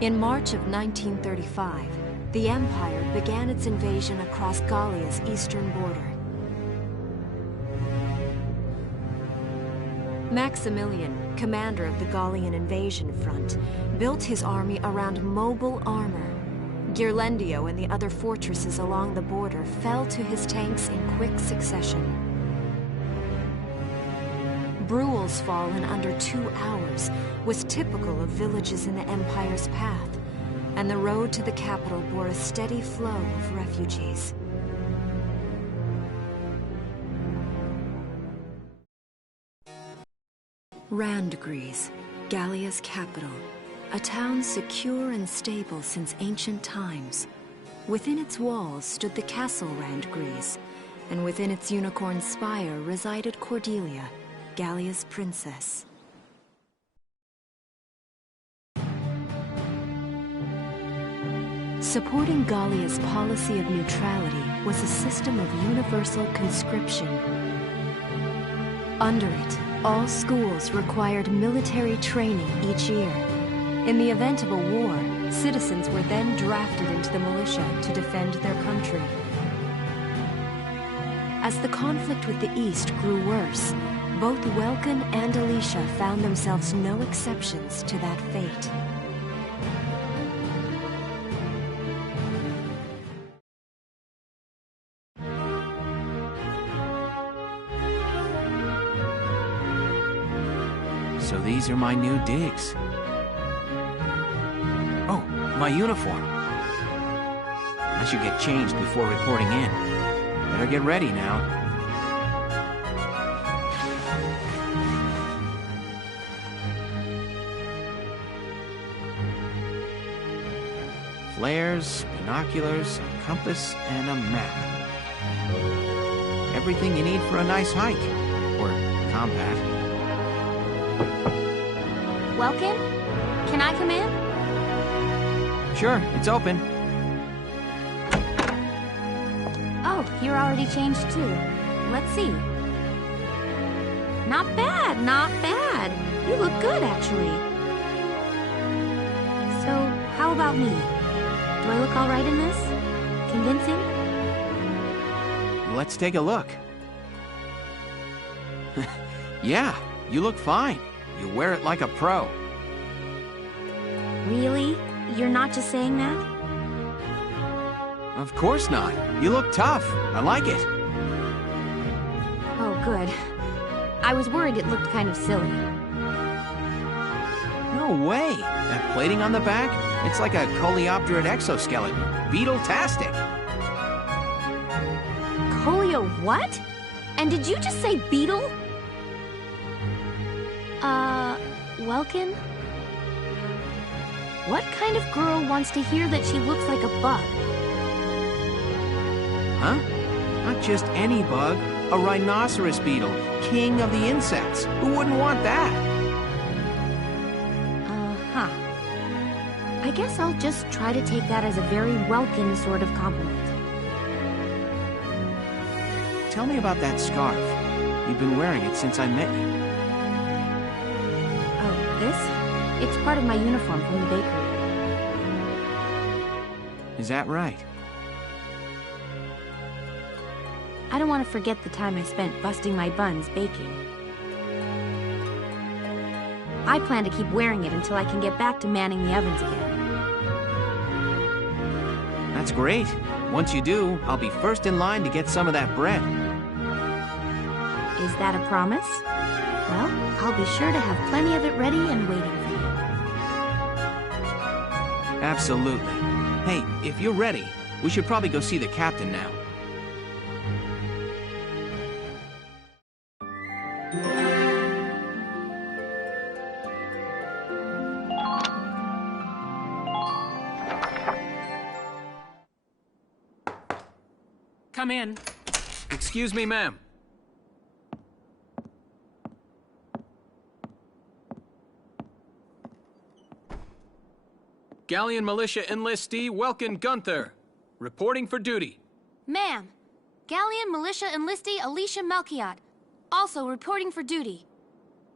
In March of 1935, the Empire began its invasion across Gallia's eastern border. Maximilian, commander of the Gallian invasion front, built his army around mobile armor. Ghirlandaio and the other fortresses along the border fell to his tanks in quick succession. Bruhl's fall in under 2 hours was typical of villages in the Empire's path, and the road to the capital bore a steady flow of refugees. Randgries, Gallia's capital, a town secure and stable since ancient times. Within its walls stood the castle Randgries, and within its unicorn spire resided Cordelia, Gallia's princess. Supporting Gallia's policy of neutrality was a system of universal conscription. Under it, all schools required military training each year. In the event of a war, citizens were then drafted into the militia to defend their country. As the conflict with the East grew worse, both Welkin and Alicia found themselves no exceptions to that fate. So these are my new digs. Oh, my uniform. I should get changed before reporting in. Better get ready now. Flares, binoculars, a compass, and a map. Everything you need for a nice hike. Or combat. Welkin? Can I come in? Sure, it's open. Oh, you're already changed too. Let's see. Not bad, not bad. You look good, actually. So, how about me? Do I look all right in this? Convincing? Let's take a look. Yeah, you look fine. You wear it like a pro. Really? You're not just saying that? Of course not. You look tough. I like it. Oh, good. I was worried it looked kind of silly. No way. That plating on the back? It's like a coleopterate exoskeleton. Beetle-tastic. Coleo what? And did you just say beetle? Welkin? What kind of girl wants to hear that she looks like a bug? Huh? Not just any bug. A rhinoceros beetle. King of the insects. Who wouldn't want that? Uh-huh. I guess I'll just try to take that as a very Welkin sort of compliment. Tell me about that scarf. You've been wearing it since I met you. Oh, this? It's part of my uniform from the bakery. Is that right? I don't want to forget the time I spent busting my buns baking. I plan to keep wearing it until I can get back to manning the ovens again. That's great. Once you do, I'll be first in line to get some of that bread. Is that a promise? Well, I'll be sure to have plenty of it ready and waiting for you. Absolutely. Hey, if you're ready, we should probably go see the captain now. Come in. Excuse me, ma'am. Gallian Militia enlistee Welkin Gunther, reporting for duty. Ma'am, Gallian Militia enlistee Alicia Melchiot, also reporting for duty.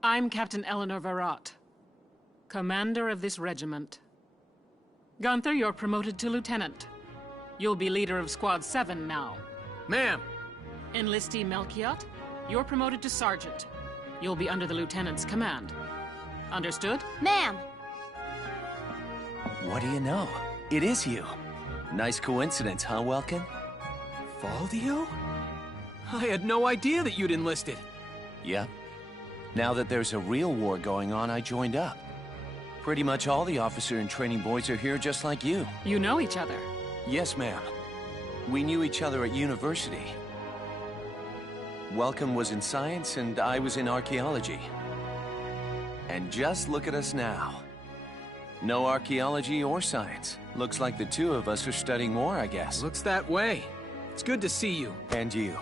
I'm Captain Eleanor Varrot, commander of this regiment. Gunther, you're promoted to lieutenant. You'll be leader of Squad 7 now. Ma'am! Enlistee Melchiot, you're promoted to sergeant. You'll be under the lieutenant's command. Understood? Ma'am! What do you know? It is you. Nice coincidence, huh, Welkin? Valdio? I had no idea that you'd enlisted. Yep. Now that there's a real war going on, I joined up. Pretty much all the officer and training boys are here just like you. You know each other. Yes, ma'am. We knew each other at university. Welcome was in science and I was in archaeology. And just look at us now. No archaeology or science. Looks like the two of us are studying war, I guess. Looks that way. It's good to see you. And you.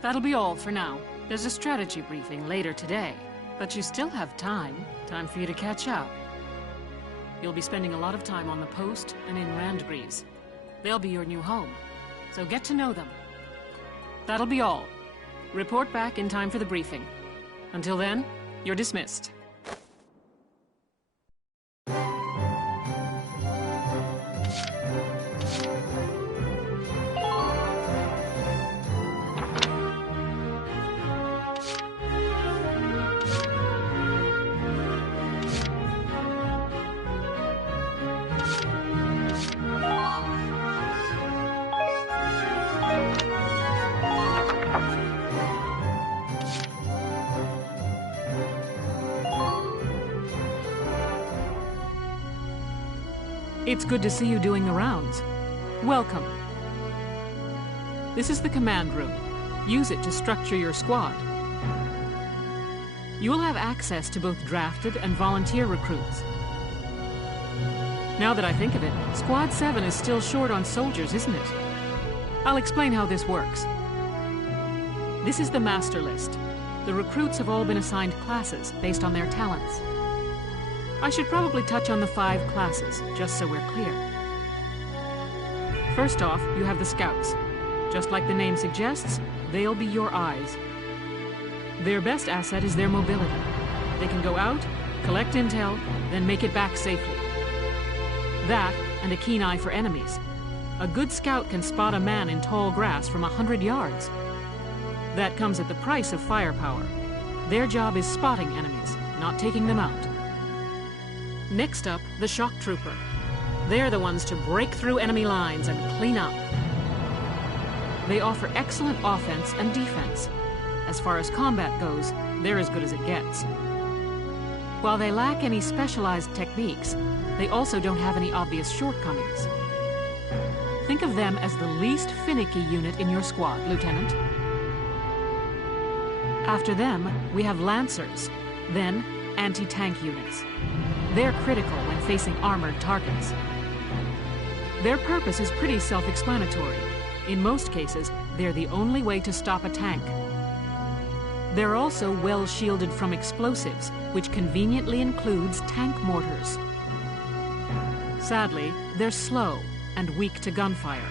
That'll be all for now. There's a strategy briefing later today. But you still have time. Time for you to catch up. You'll be spending a lot of time on the post and in Randgrees. They'll be your new home. So get to know them. That'll be all. Report back in time for the briefing. Until then, you're dismissed. It's good to see you doing the rounds. Welcome. This is the command room. Use it to structure your squad. You will have access to both drafted and volunteer recruits. Now that I think of it, Squad 7 is still short on soldiers, isn't it? I'll explain how this works. This is the master list. The recruits have all been assigned classes based on their talents. I should probably touch on the 5 classes, just so we're clear. First off, you have the scouts. Just like the name suggests, they'll be your eyes. Their best asset is their mobility. They can go out, collect intel, then make it back safely. That, and a keen eye for enemies. A good scout can spot a man in tall grass from 100 yards. That comes at the price of firepower. Their job is spotting enemies, not taking them out. Next up, the shock trooper. They're the ones to break through enemy lines and clean up. They offer excellent offense and defense. As far as combat goes, they're as good as it gets. While they lack any specialized techniques, they also don't have any obvious shortcomings. Think of them as the least finicky unit in your squad, Lieutenant. After them, we have Lancers, then anti-tank units. They're critical when facing armored targets. Their purpose is pretty self-explanatory. In most cases, they're the only way to stop a tank. They're also well shielded from explosives, which conveniently includes tank mortars. Sadly, they're slow and weak to gunfire.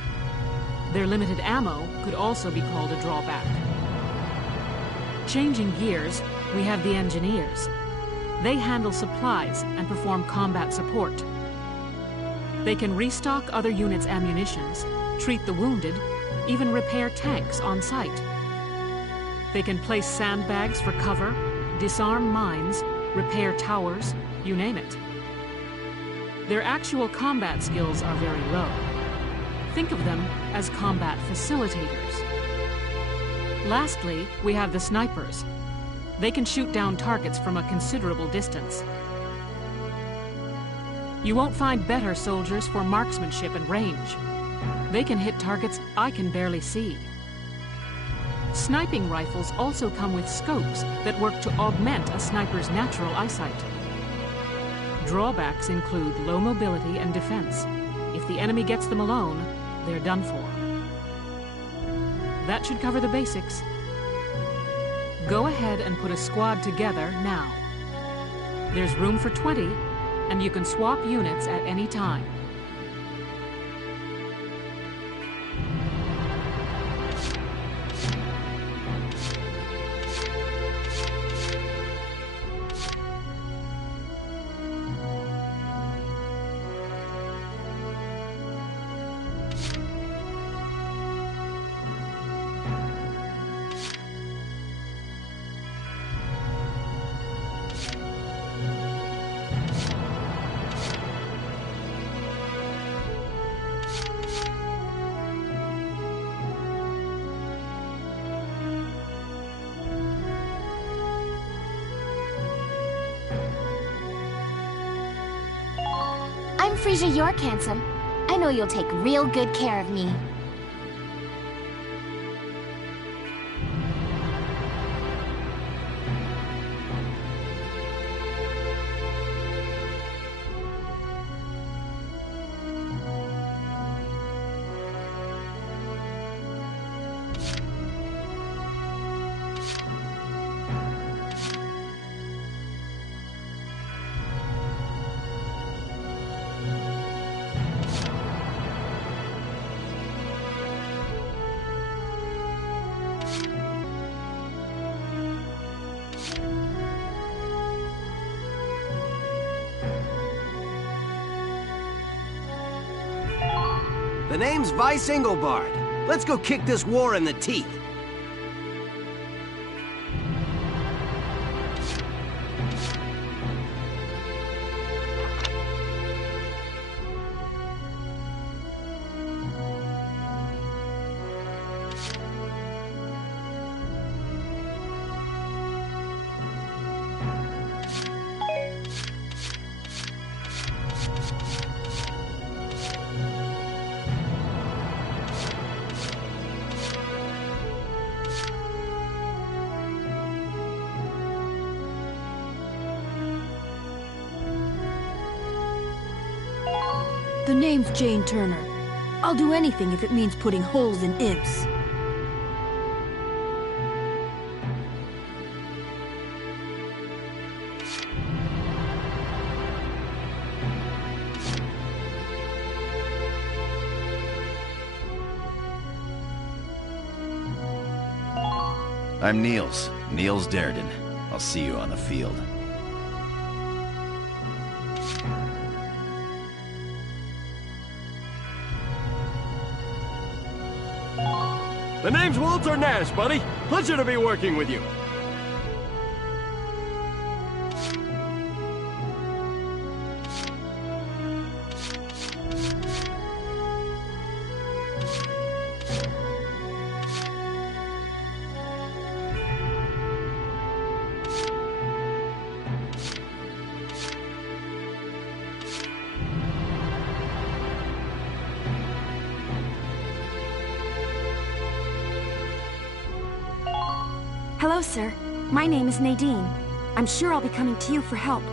Their limited ammo could also be called a drawback. Changing gears, we have the engineers. They handle supplies and perform combat support. They can restock other units' ammunitions, treat the wounded, even repair tanks on site. They can place sandbags for cover, disarm mines, repair towers, you name it. Their actual combat skills are very low. Think of them as combat facilitators. Lastly, we have the snipers. They can shoot down targets from a considerable distance. You won't find better soldiers for marksmanship and range. They can hit targets I can barely see. Sniping rifles also come with scopes that work to augment a sniper's natural eyesight. Drawbacks include low mobility and defense. If the enemy gets them alone, they're done for. That should cover the basics. Go ahead and put a squad together now. There's room for 20, and you can swap units at any time. Frisia York, handsome. I know you'll take real good care of me. The name's Vice Engelbard. Let's go kick this war in the teeth. The name's Jane Turner. I'll do anything if it means putting holes in imps. I'm Niels Darden. I'll see you on the field. The name's Walter Nash, buddy. Pleasure to be working with you. Hello, sir. My name is Nadine. I'm sure I'll be coming to you for help.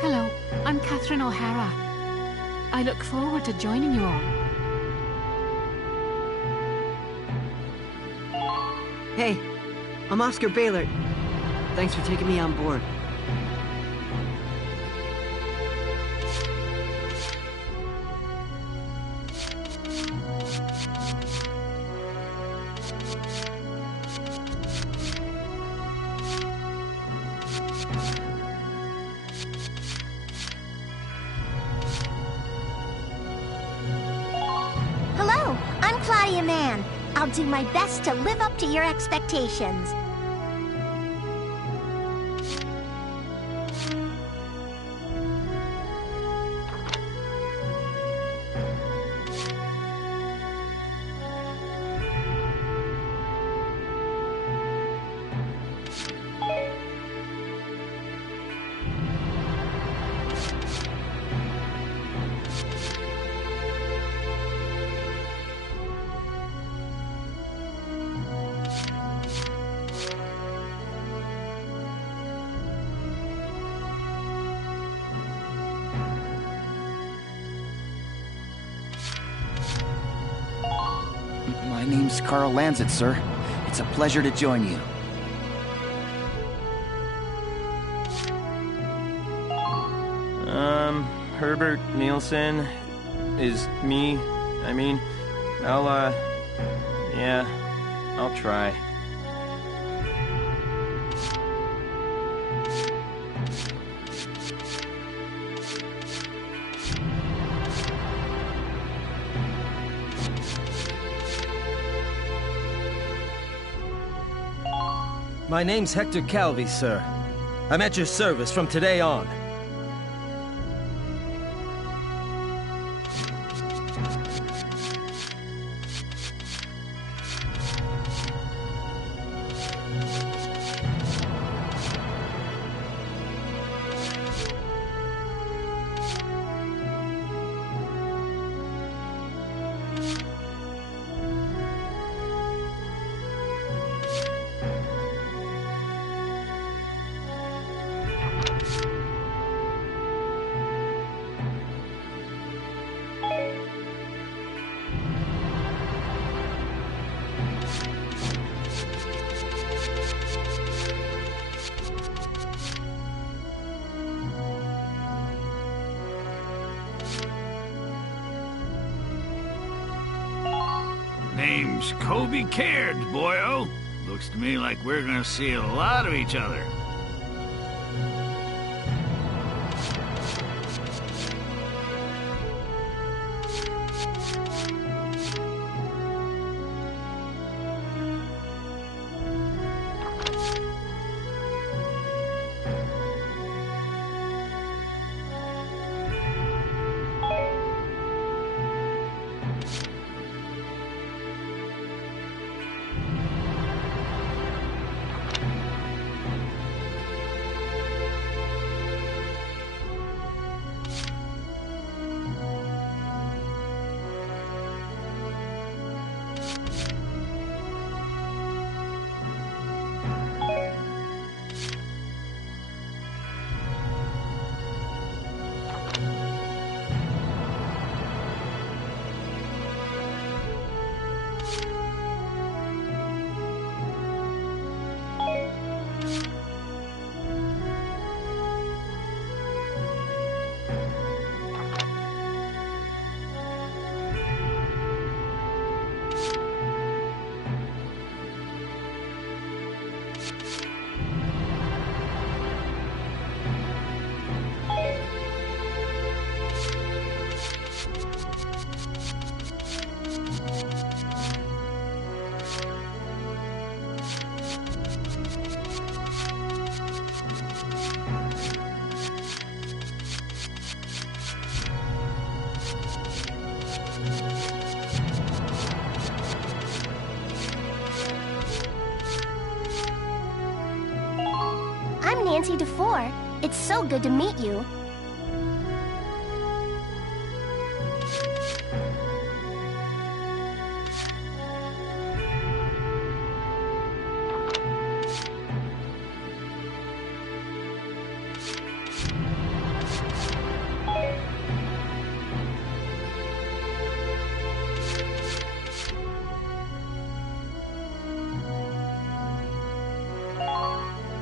Hello, I'm Catherine O'Hara. I look forward to joining you all. Hey, I'm Oscar Baylor. Thanks for taking me on board. Hello, I'm Claudia Mann. I'll do my best to live up to your expectations. My name's Carl Lansett, sir. It's a pleasure to join you. Herbert Nielsen is me. Yeah, I'll try. My name's Hector Calvi, sir. I'm at your service from today on. Name's Kobe Caird, boyo. Looks to me like we're gonna see a lot of each other. Nancy DeFore. It's so good to meet you.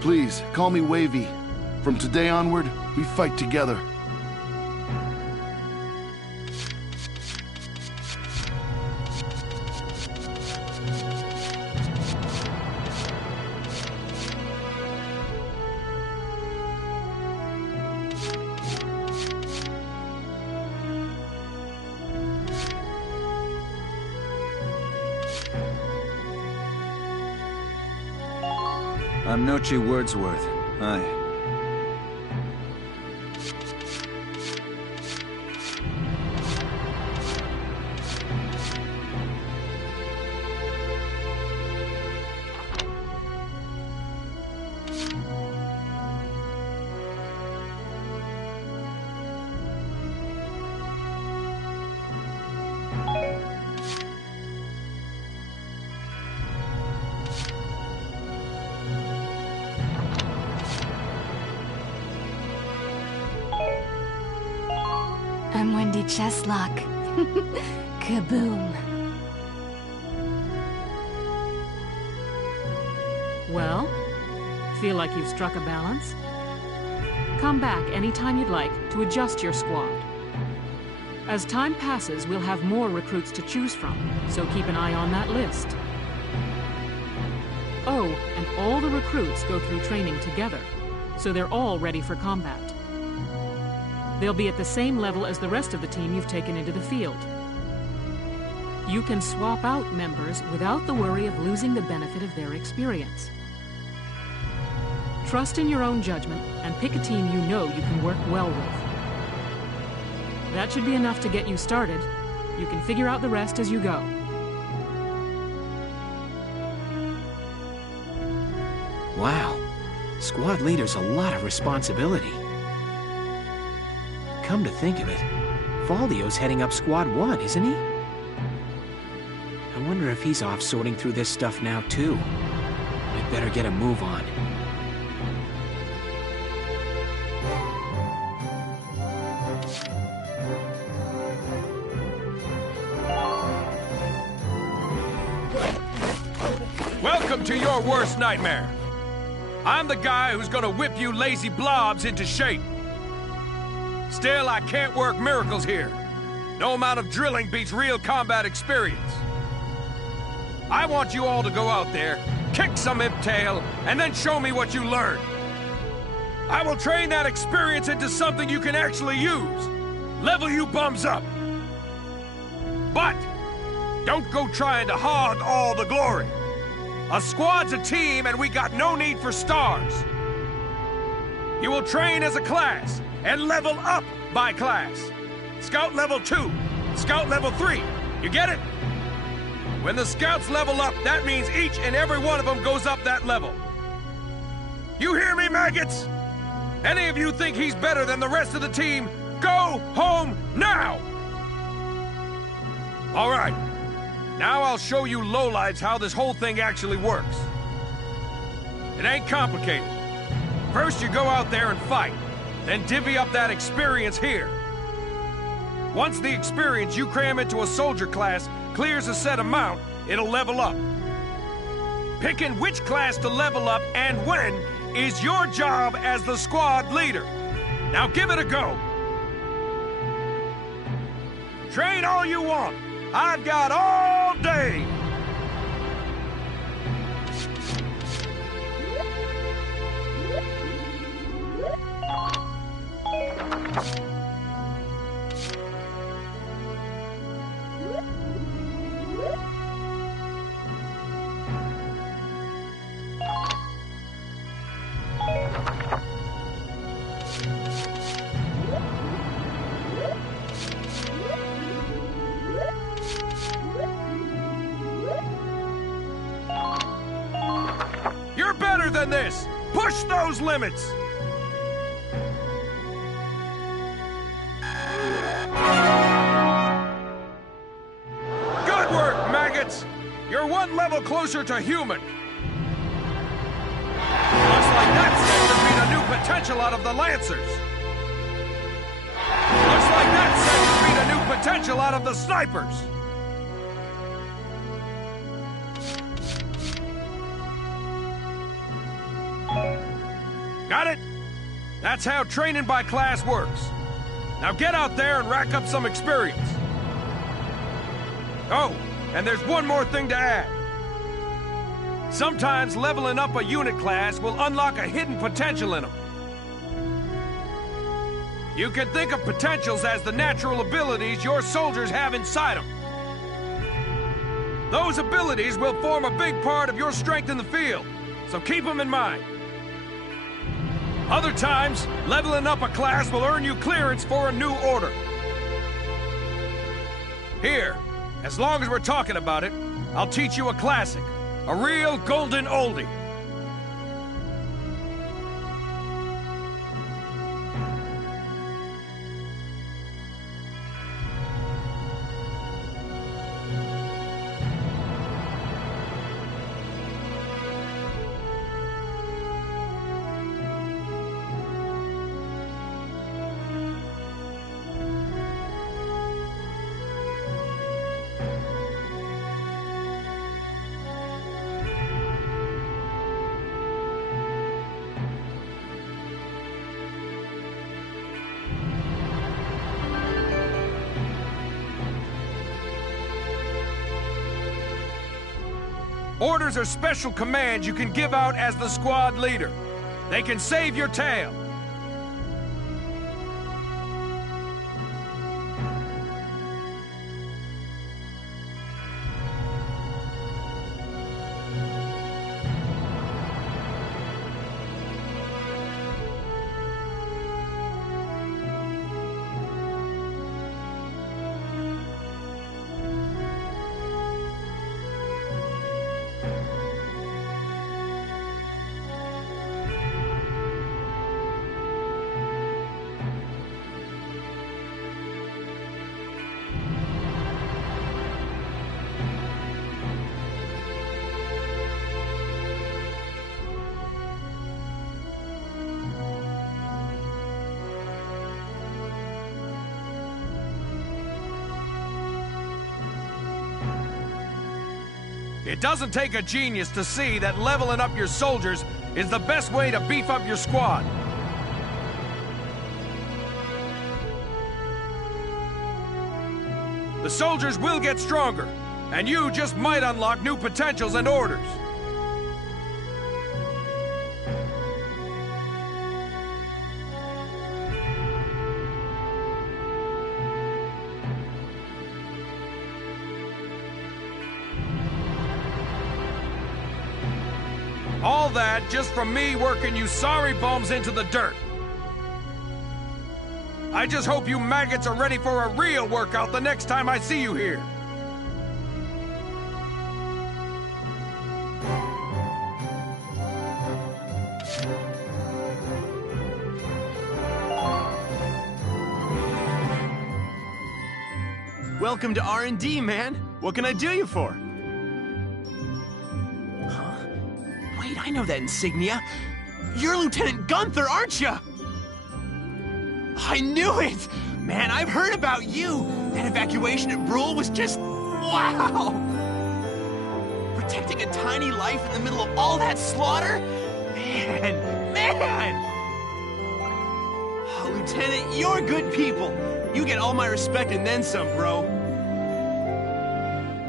Please, call me Wavy. From today onward, we fight together. I'm Nochi Wordsworth. Hi. I'm Wendy Cheslock. Kaboom. Well, feel like you've struck a balance? Come back anytime you'd like to adjust your squad. As time passes, we'll have more recruits to choose from, so keep an eye on that list. Oh, and all the recruits go through training together, so they're all ready for combat. They'll be at the same level as the rest of the team you've taken into the field. You can swap out members without the worry of losing the benefit of their experience. Trust in your own judgment and pick a team you know you can work well with. That should be enough to get you started. You can figure out the rest as you go. Wow. Squad leader's a lot of responsibility. Come to think of it, Valdio's heading up Squad 1, isn't he? I wonder if he's off sorting through this stuff now, too. I'd better get a move on. Welcome to your worst nightmare. I'm the guy who's gonna whip you lazy blobs into shape. Still, I can't work miracles here. No amount of drilling beats real combat experience. I want you all to go out there, kick some imp tail, and then show me what you learned. I will train that experience into something you can actually use. Level you bums up. But don't go trying to hog all the glory. A squad's a team, and we got no need for stars. You will train as a class, and level up by class. Scout level 2, Scout level 3. You get it? When the Scouts level up, that means each and every one of them goes up that level. You hear me, maggots? Any of you think he's better than the rest of the team, go home now! All right. Now I'll show you lowlives how this whole thing actually works. It ain't complicated. First you go out there and fight, then divvy up that experience here. Once the experience you cram into a soldier class clears a set amount, it'll level up. Picking which class to level up and when is your job as the squad leader. Now give it a go. Train all you want. I've got all day! You're better than this! Push those limits! Good work, maggots! You're one level closer to human. Looks like that set could beat a new potential out of the Lancers. Looks like that set could beat a new potential out of the Snipers. Got it? That's how training by class works. Now get out there and rack up some experience. Oh, and there's one more thing to add. Sometimes leveling up a unit class will unlock a hidden potential in them. You can think of potentials as the natural abilities your soldiers have inside them. Those abilities will form a big part of your strength in the field, so keep them in mind. Other times, leveling up a class will earn you clearance for a new order. Here, as long as we're talking about it, I'll teach you a classic, a real golden oldie. Orders are special commands you can give out as the squad leader. They can save your tail. It doesn't take a genius to see that leveling up your soldiers is the best way to beef up your squad. The soldiers will get stronger, and you just might unlock new potentials and orders. All that just from me working you sorry bums into the dirt. I just hope you maggots are ready for a real workout the next time I see you here. Welcome to R&D, man. What can I do you for? Wait, I know that insignia. You're Lieutenant Gunther, aren't you? I knew it! Man, I've heard about you! That evacuation at Brule was just... wow! Protecting a tiny life in the middle of all that slaughter? Man! Oh, Lieutenant, you're good people. You get all my respect and then some, bro.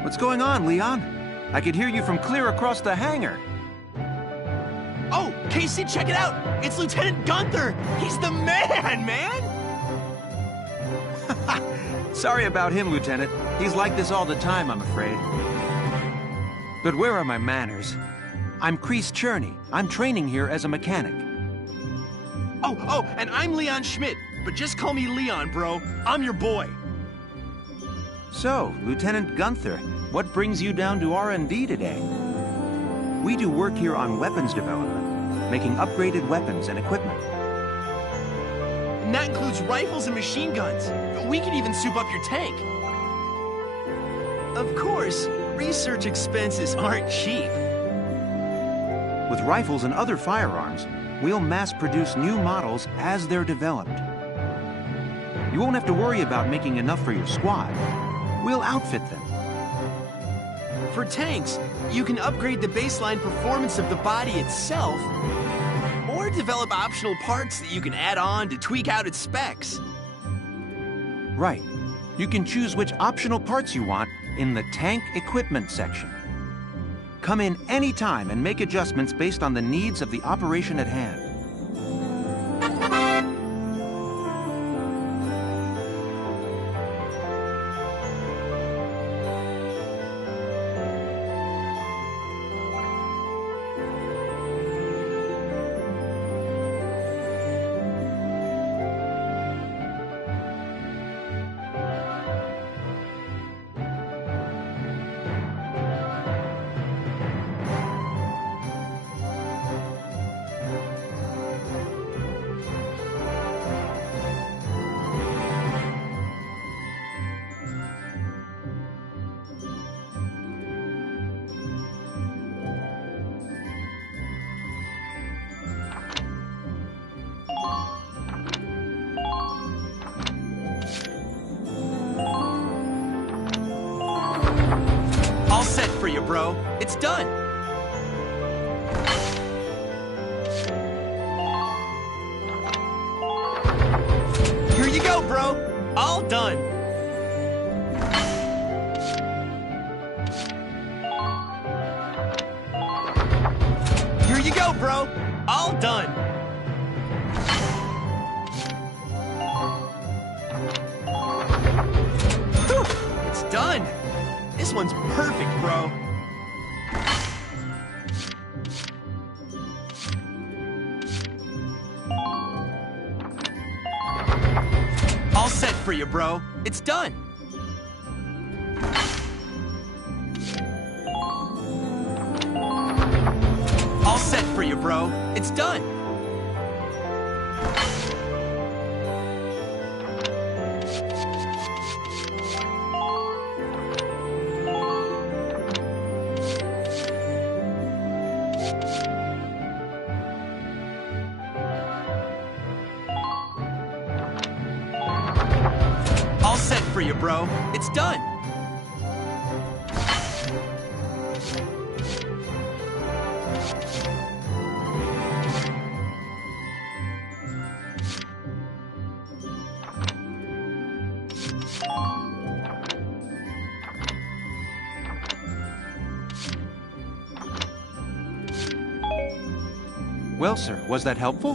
What's going on, Leon? I could hear you from clear across the hangar. Oh, Casey, check it out! It's Lieutenant Gunther! He's the man! Sorry about him, Lieutenant. He's like this all the time, I'm afraid. But where are my manners? I'm Kreese Cherney. I'm training here as a mechanic. Oh, and I'm Leon Schmidt, but just call me Leon, bro. I'm your boy. So, Lieutenant Gunther, what brings you down to R&D today? We do work here on weapons development, making upgraded weapons and equipment. And that includes rifles and machine guns. We can even soup up your tank. Of course, research expenses aren't cheap. With rifles and other firearms, we'll mass-produce new models as they're developed. You won't have to worry about making enough for your squad. We'll outfit them. For tanks, you can upgrade the baseline performance of the body itself, or develop optional parts that you can add on to tweak out its specs. Right. You can choose which optional parts you want in the tank equipment section. Come in anytime and make adjustments based on the needs of the operation at hand. All set for you, bro. It's done. Here you go, bro. All done. Here you go, bro. All done. Whew, it's done. This one's perfect, bro. All set for you, bro. It's done. All set for you, bro. It's done. All set for you, bro. It's done. Well, sir, was that helpful?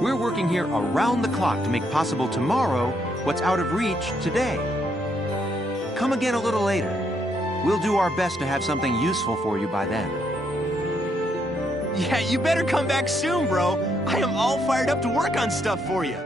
We're working here around the clock to make possible tomorrow what's out of reach today. Come again a little later. We'll do our best to have something useful for you by then. Yeah, you better come back soon, bro. I am all fired up to work on stuff for you.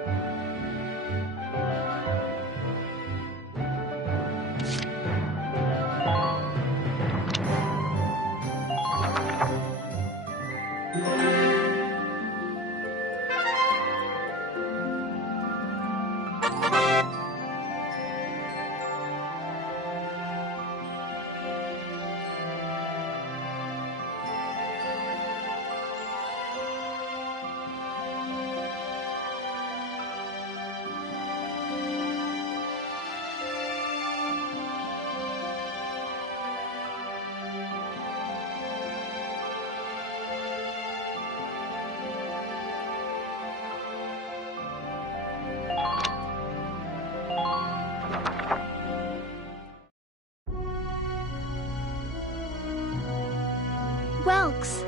Welks!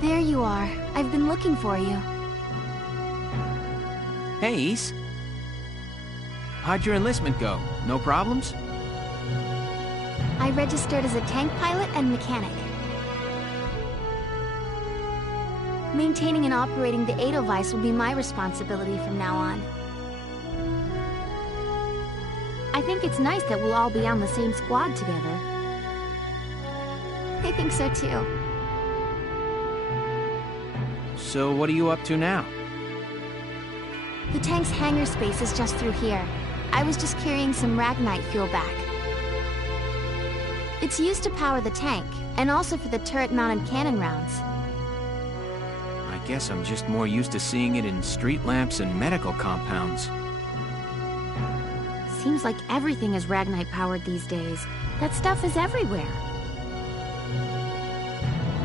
There you are. I've been looking for you. Hey, Ace. How'd your enlistment go? No problems? I registered as a tank pilot and mechanic. Maintaining and operating the Edelweiss will be my responsibility from now on. I think it's nice that we'll all be on the same squad together. I think so too. So what are you up to now? The tank's hangar space is just through here. I was just carrying some Ragnite fuel back. It's used to power the tank, and also for the turret-mounted cannon rounds. I guess I'm just more used to seeing it in street lamps and medical compounds. Seems like everything is Ragnite-powered these days. That stuff is everywhere.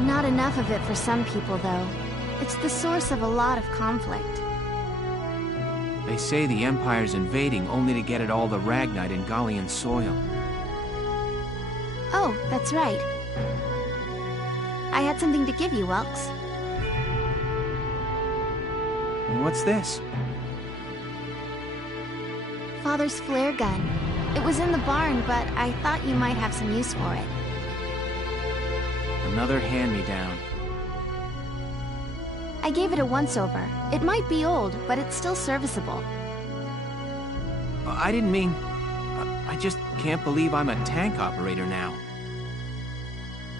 Not enough of it for some people, though. It's the source of a lot of conflict. They say the Empire's invading only to get at all the Ragnite in Gallian soil. Oh, that's right. I had something to give you, Welks. What's this? Father's flare gun. It was in the barn, but I thought you might have some use for it. Another hand-me-down. I gave it a once-over. It might be old, but it's still serviceable. I didn't mean... I just can't believe I'm a tank operator now.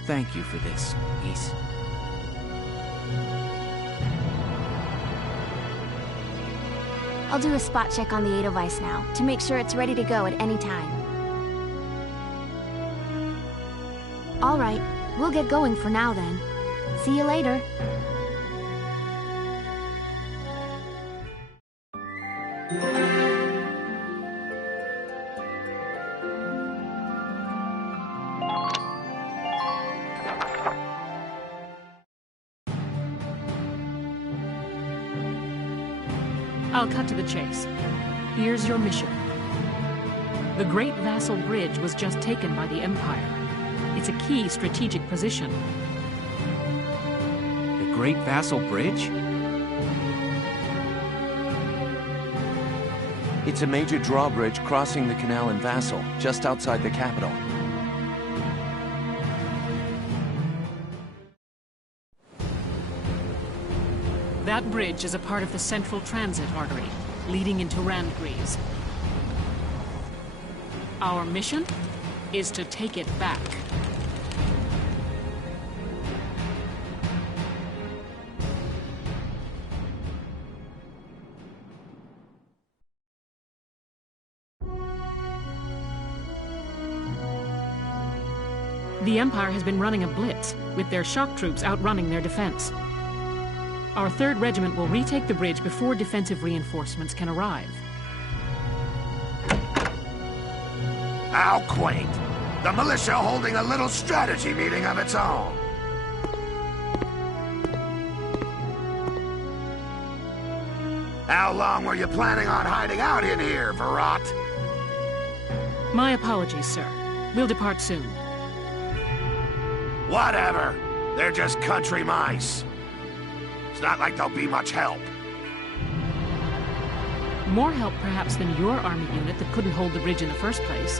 Thank you for this, Ace. I'll do a spot check on the Edelweiss now, to make sure it's ready to go at any time. All right, we'll get going for now then. See you later. I'll cut to the chase. Here's your mission. The Great Vassal Bridge was just taken by the Empire. It's a key strategic position. The Great Vassal Bridge? It's a major drawbridge crossing the canal in Vassal, just outside the capital. That bridge is a part of the central transit artery, leading into Randgries. Our mission is to take it back. The Empire has been running a blitz, with their shock troops outrunning their defense. Our 3rd Regiment will retake the bridge before defensive reinforcements can arrive. How quaint. The militia holding a little strategy meeting of its own. How long were you planning on hiding out in here, Verrot? My apologies, sir. We'll depart soon. Whatever. They're just country mice. It's not like they'll be much help. More help, perhaps, than your army unit that couldn't hold the bridge in the first place.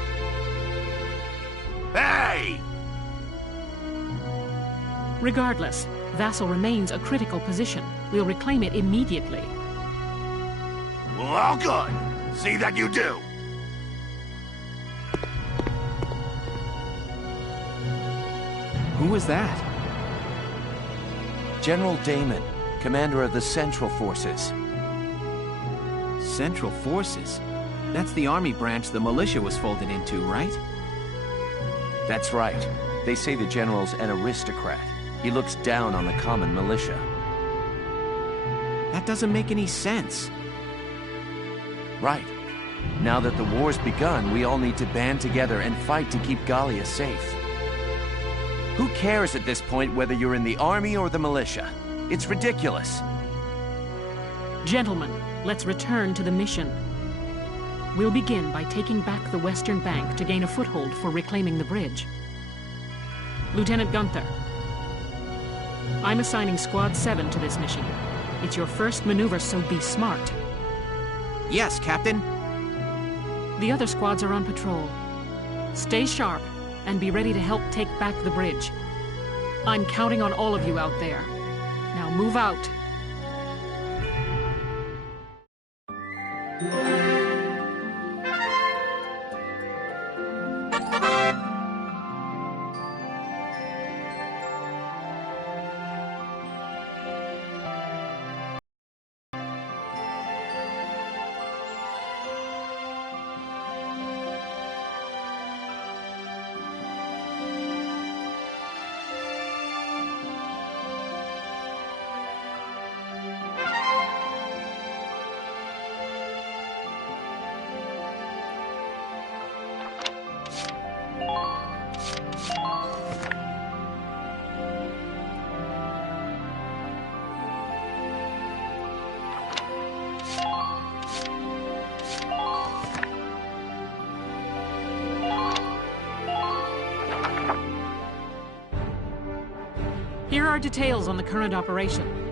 Hey! Regardless, Vassal remains a critical position. We'll reclaim it immediately. Well, good. See that you do. Who was that? General Damon, commander of the Central Forces. Central Forces? That's the army branch the militia was folded into, right? That's right. They say the general's an aristocrat. He looks down on the common militia. That doesn't make any sense. Right. Now that the war's begun, we all need to band together and fight to keep Gallia safe. Who cares at this point whether you're in the army or the militia? It's ridiculous. Gentlemen, let's return to the mission. We'll begin by taking back the western bank to gain a foothold for reclaiming the bridge. Lieutenant Gunther, I'm assigning Squad 7 to this mission. It's your first maneuver, so be smart. Yes, Captain. The other squads are on patrol. Stay sharp and be ready to help take back the bridge. I'm counting on all of you out there. Now move out. Here are details on the current operation.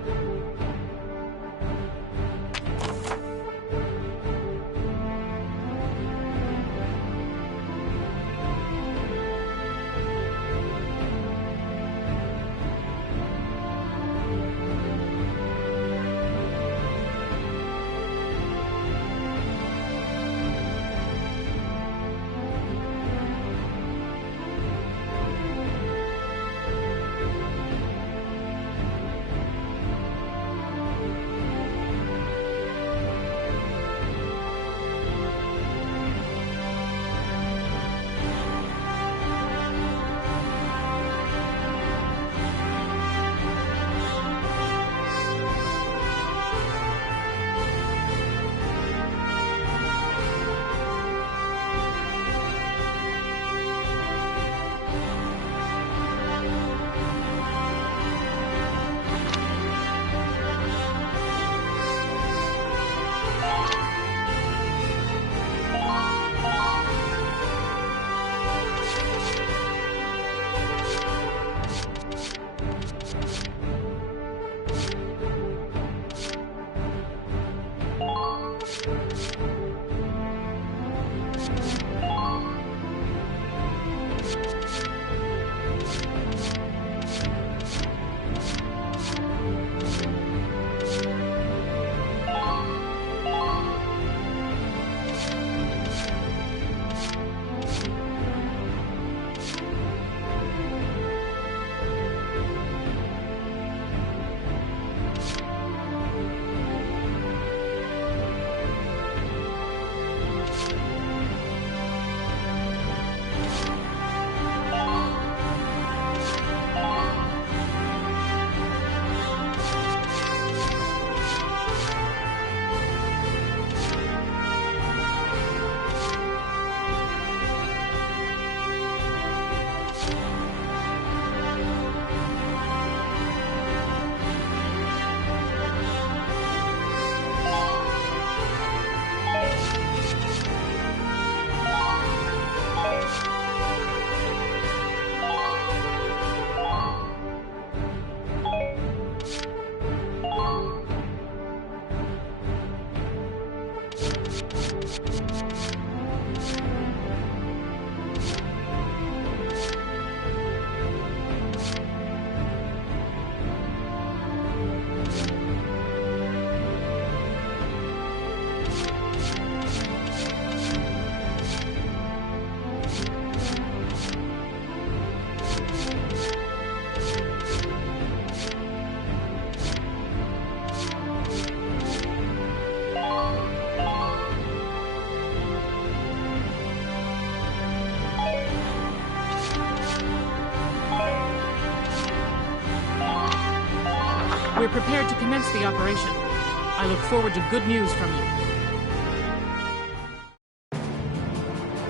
We're prepared to commence the operation. I look forward to good news from you.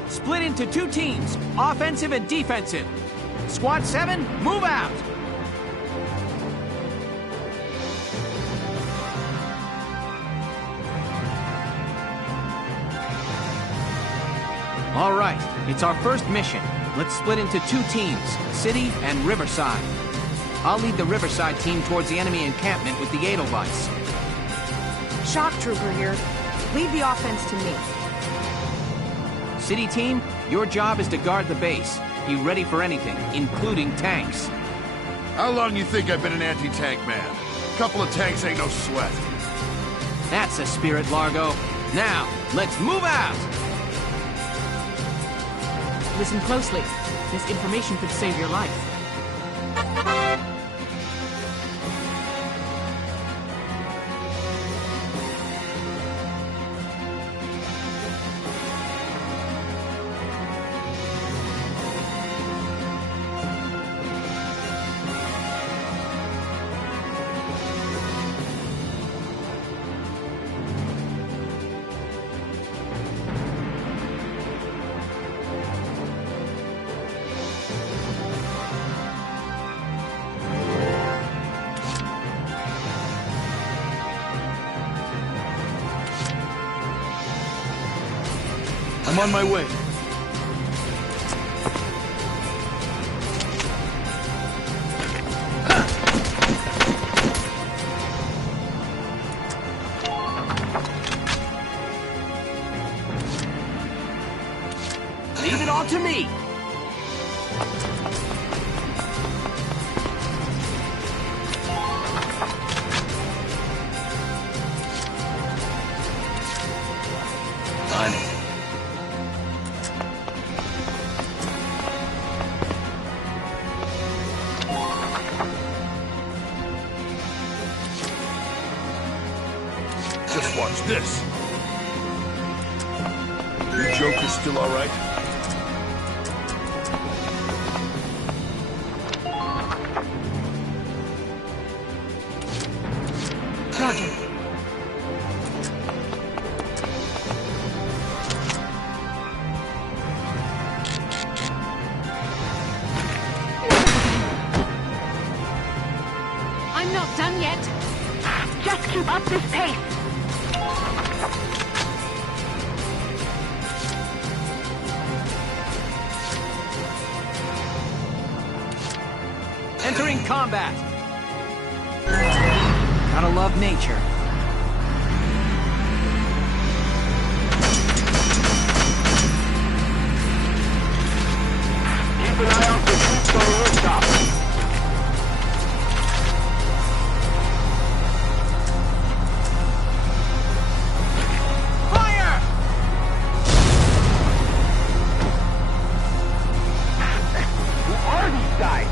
Split into 2 teams, offensive and defensive. Squad 7, move out! All right, it's our first mission. Let's split into 2 teams, City and Riverside. I'll lead the Riverside team towards the enemy encampment with the Edelweiss. Shock Trooper here. Lead the offense to me. City team, your job is to guard the base. Be ready for anything, including tanks. How long you think I've been an anti-tank man? A couple of tanks ain't no sweat. That's the spirit, Largo. Now, let's move out! Listen closely. This information could save your life. I'm on my way. Leave it all to me! On it. Just watch this. Your Joker's still all right? Roger. I'm not done yet. Just keep up this pace. Entering combat! Gotta love nature. Keep an eye out for troops on the rooftop. Fire! Who are these guys?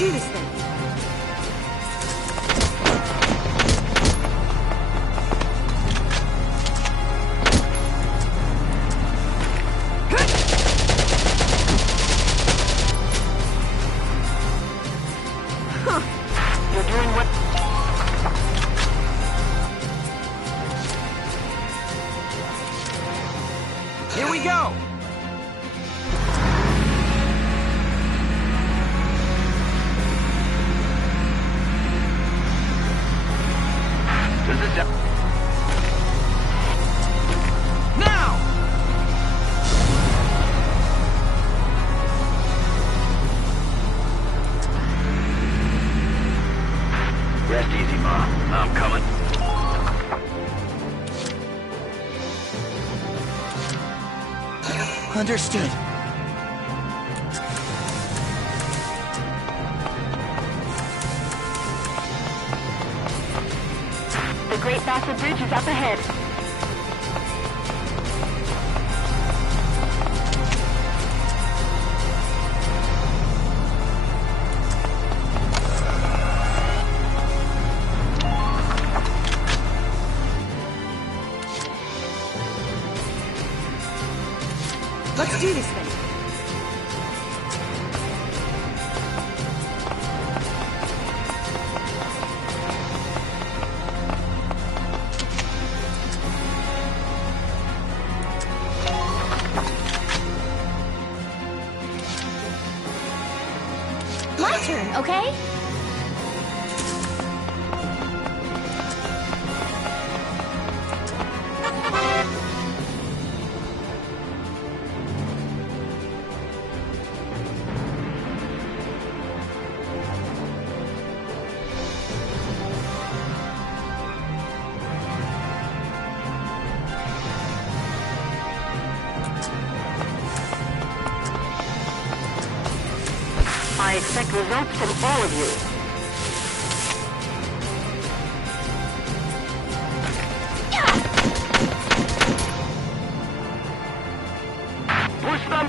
do this thing. You're doing what... Here we go! Now! Rest easy, Ma. I'm coming. Understood. The Great Bassett Bridge is up ahead. Let's do this thing. My turn, okay? I expect results from all of you. Push them!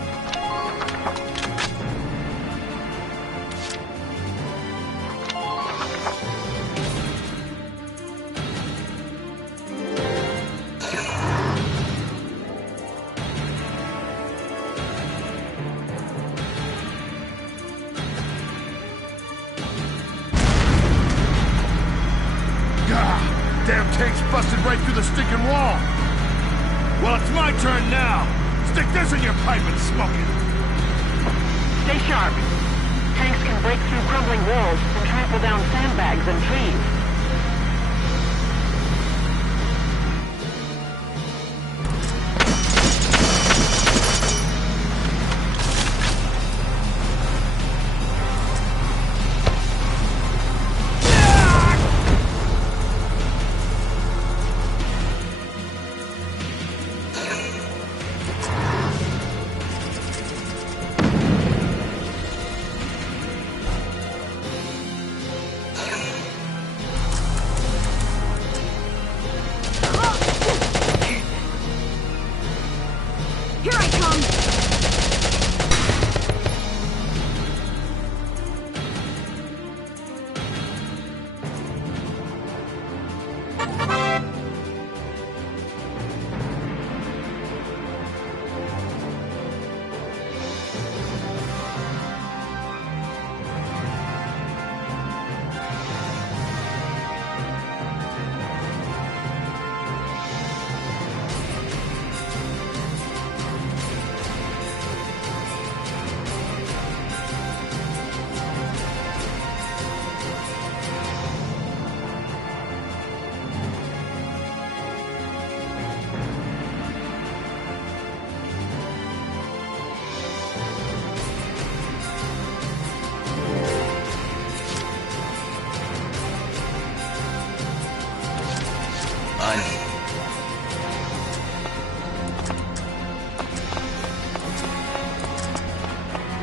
Damn tank's busted right through the stinking wall. Well, it's my turn now. Stick this in your pipe and smoke it. Stay sharp. Tanks can break through crumbling walls and trample down sandbags and trees. Here I come!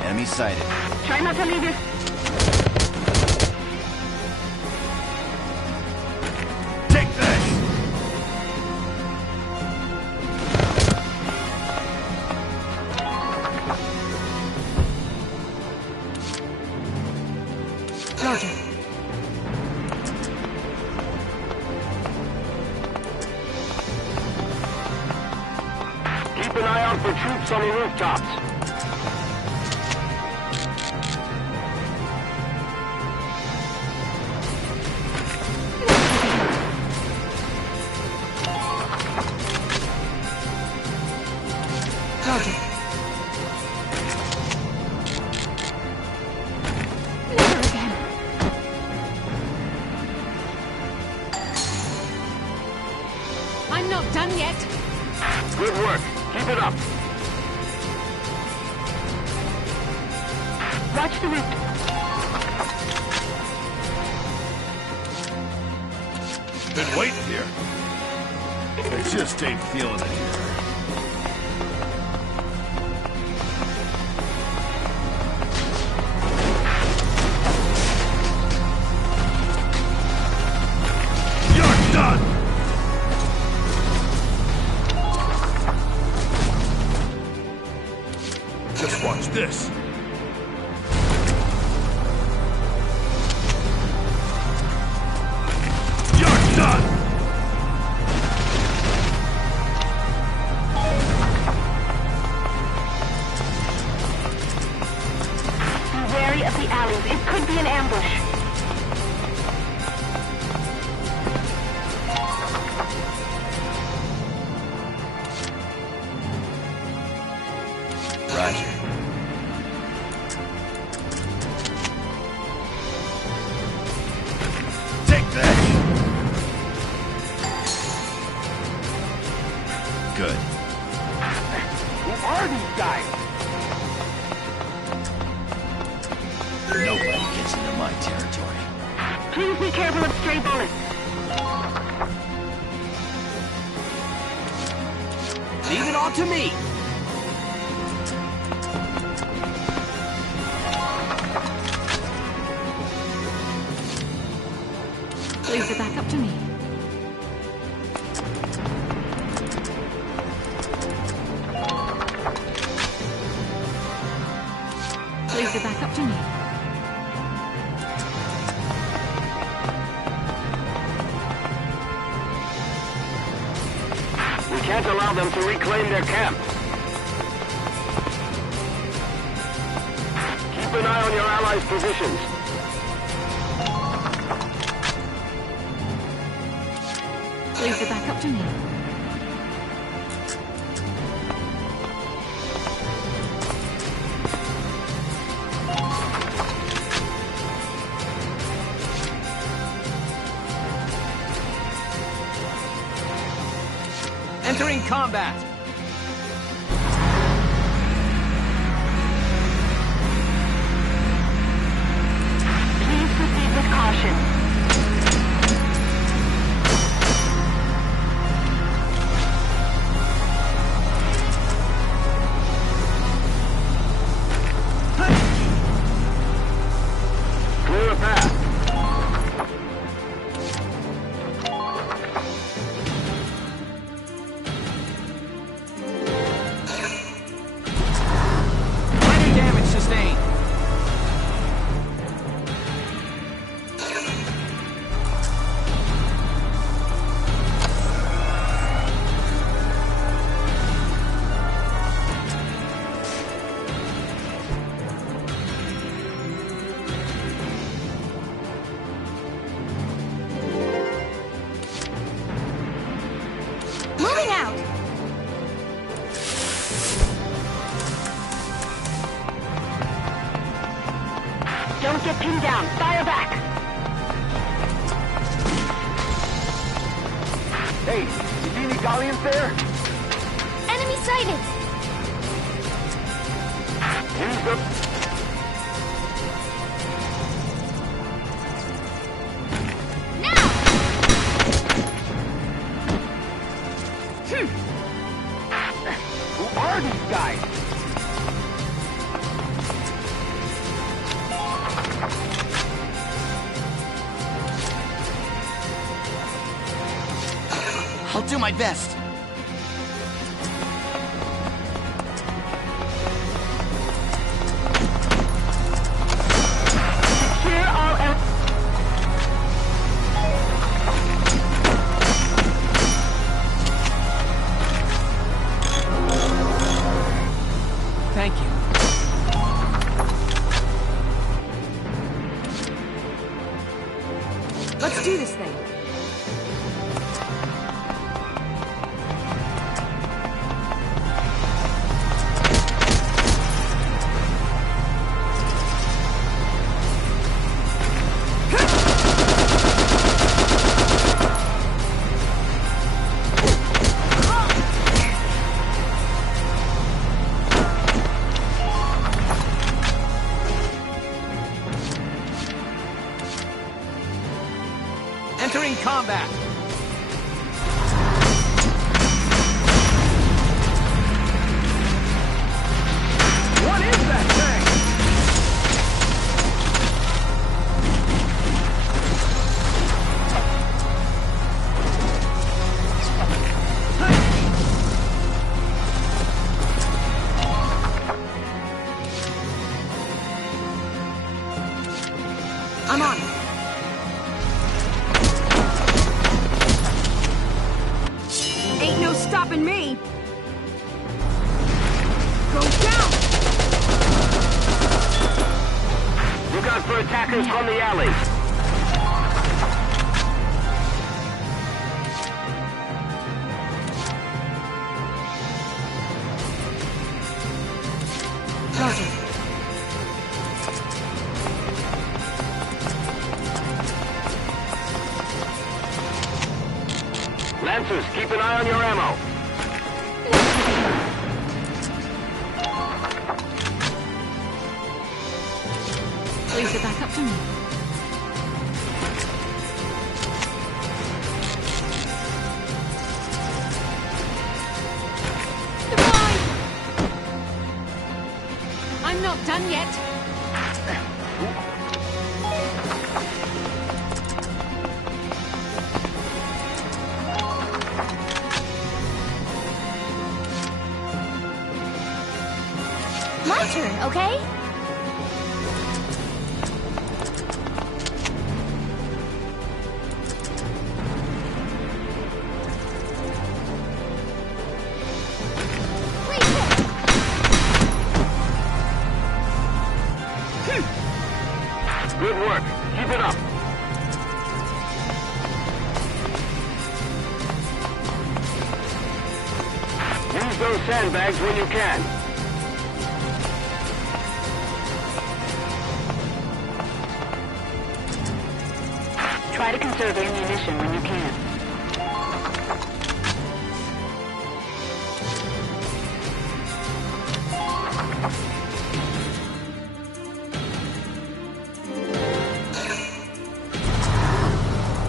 Enemy sighted. Try not to leave your... Take this! Roger. Keep an eye out for troops on the rooftops. Roger. I'm not done yet. Good work. Keep it up. Watch the roof. Been waiting here. I just ain't feeling it here. You're done! Just watch this. You're done! Be wary of the alleys. It could be an ambush. Roger. Take this! Good. Who are these guys? Nobody gets into my territory. Please be careful of stray bullets. Leave it all to me. Leave it back up to me. Leave it back up to me. We can't allow them to reclaim their camp. Keep an eye on your allies' positions. Leave it back up to me. Entering combat. Please proceed with caution. Clear a path. Minor damage sustained. Moving out! Don't get pinned down. Fire back. Hey, you see any galleons there? Enemy sighted! Use them. Now! Who are these guys? I'll do my best. Secure all Let's do this thing. Entering combat. What is that thing? I'm on it. Ain't no stopping me! Go down! Look out for attackers from the alley. Roger. Lancers, keep an eye on your ammo. Leave it back up to me. Goodbye! I'm not done yet. My turn, okay? Good work. Keep it up. Use those sandbags when you can. Try to conserve ammunition when you can.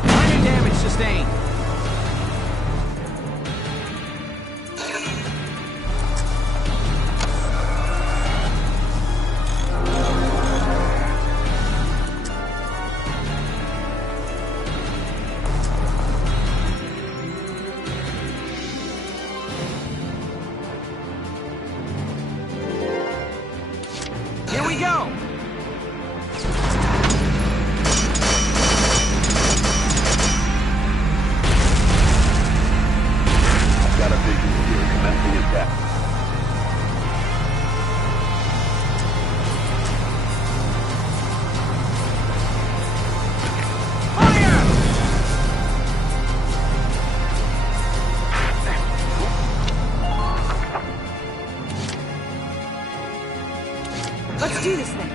Minor damage sustained. Here we go! Got a vision here. Commencing attack. Let's do this thing.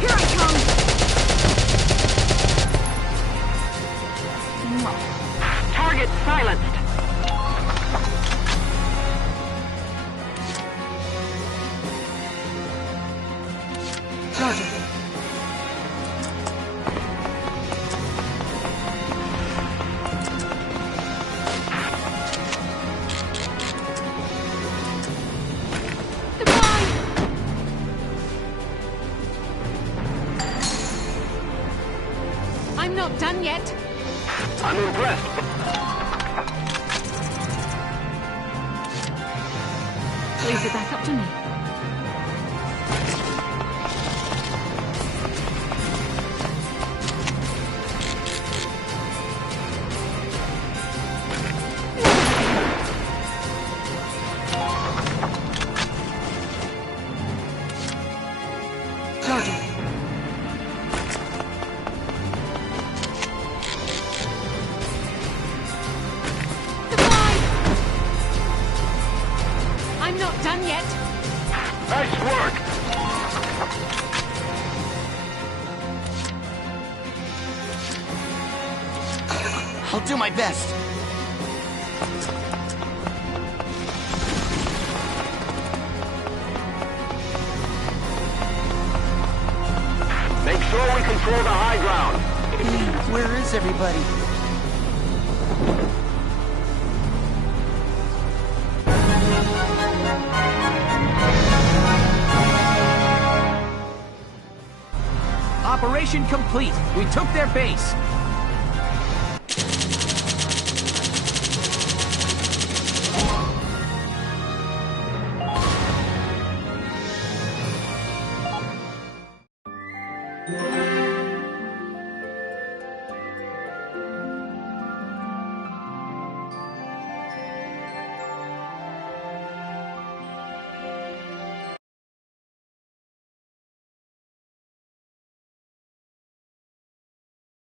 Here I come! Target silenced. Roger. I'm not done yet. I'm impressed. Leave it back up to me. not done yet. Nice work! I'll do my best. Make sure we control the high ground. Hey, where is everybody? Operation complete. We took their base.